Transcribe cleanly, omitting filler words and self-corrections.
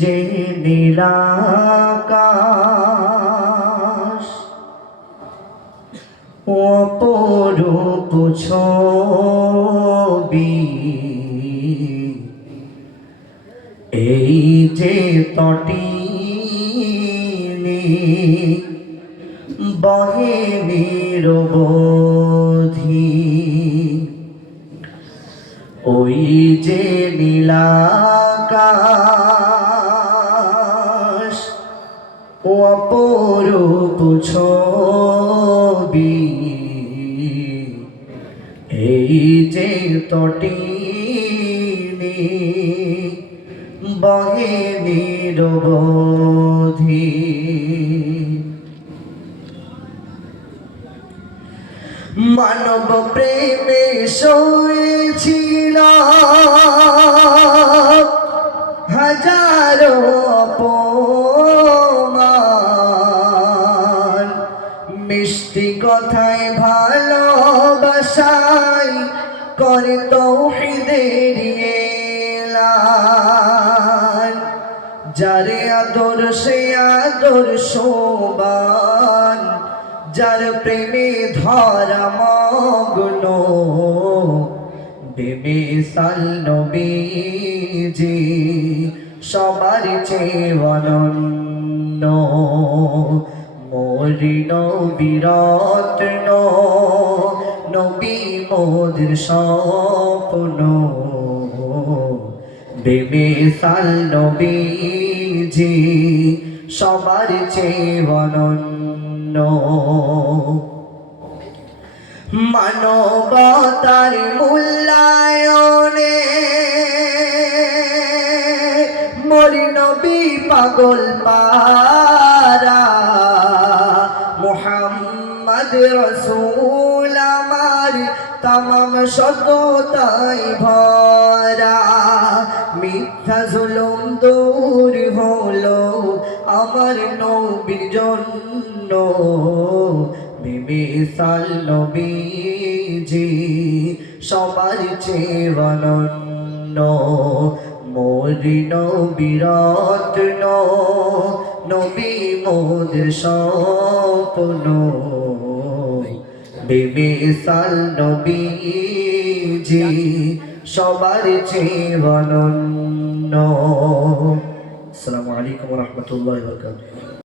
যে নীলাকাশ অপরূপ ছবি, এই যে তটিনী বহে নিরবধি, ওই যে নীলাকাশ অপরূপ ছবি, এই যে তটিনী বহে নিরবধি। মানব প্রেমে সয়েছিল হাজারো অপমান, মিষ্টি কথায় ভালোবাসায় করে তৌহিদের এলান, যারে আদর্শে আদর্শবান, যার প্রেমে ধরা মগ্ন বেমিসাল নবীজি, সবার চেয়ে অনন্য। মোরি নবীর রত্ন, নবী মোদের স্বপ্ন, বেমিসাল নবীজি, সবার চেয়ে অনন্য। মানবতার মূল্যায়নে মরি নবী পাগল পারা, মুহাম্মদ রসূল আমার তামাম সততাই ভরা। মিথ্যা জুলুম দূর হলো আমার নবীর জন্য, বেমিসাল নবীজি, সবার চেয়ে অনন্য। মোরি নবীর রত্ন, নবী মোদের স্বপ্ন, বেমিসাল নবীজি, সবার চেয়ে অনন্য। আসসালামু আলাইকুম ওয়া রাহমাতুল্লাহি ওয়া বারাকাতুহু।